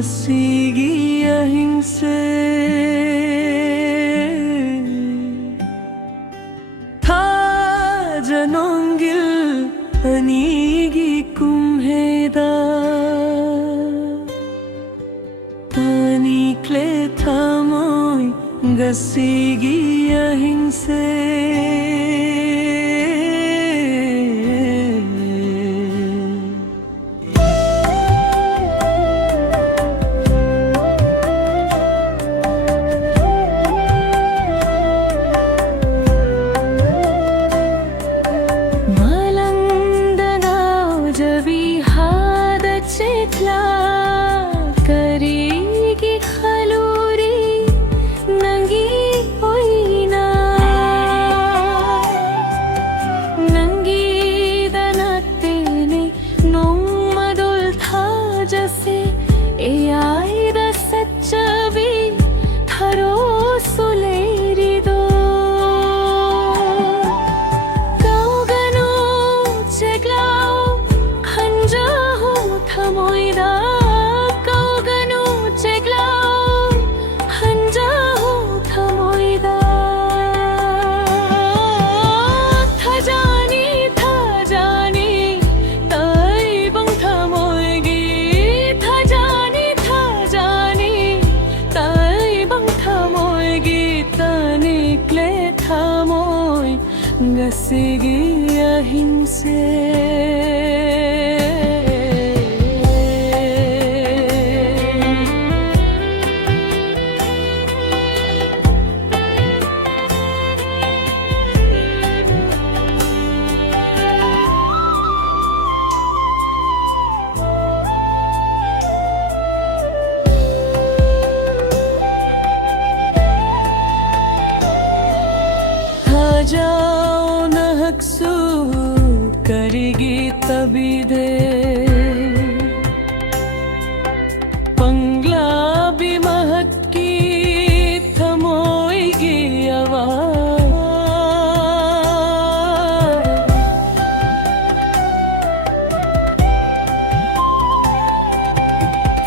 गसीगी अहिंसे था जनोंगिल अनीगी कुम्हेदा तानिक्ले थामोय गसीगी अहिंसे करेगी खलूरी नंगी होईना नंगी दनतेने नोमदुल था जसे ए आयद सच्चवी थरो सुलेरी दो कौगनो चेग्लाओ खंजा हो थमोइदा गसीगी अहिंसे जाओ न हक्सू करेगी तभी दे पंगला भी महकी थमोएगी आवाज़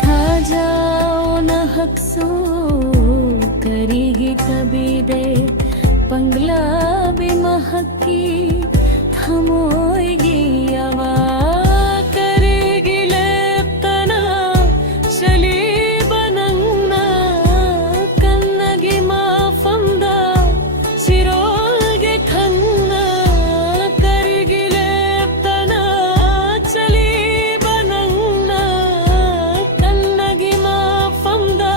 था जाओ न हक्सू करेगी तभी दे पंगला भी महकी थमोएगी आवाज़ करेगी लेप्तना चली बनंगना कन्नगी माफंदा सिरोगे खन्ना करेगी लेप्तना चली बनंगना कन्नगी माफंदा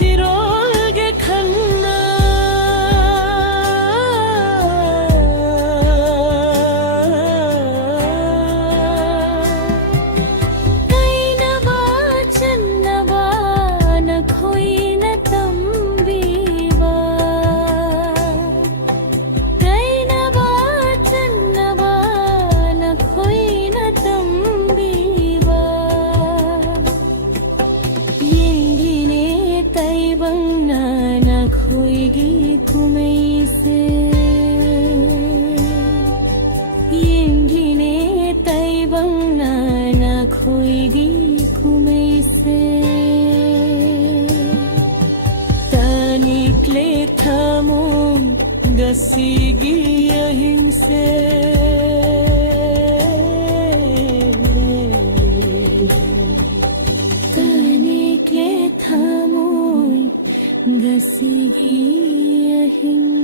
सिरोगे खन्ना कुमैसे येंगिने तैबंगना ना खोईगी कुमैसे तानिक्ले थामो गसीगी अहिंसे तानिक्ले थामो गसीगी अहिंसे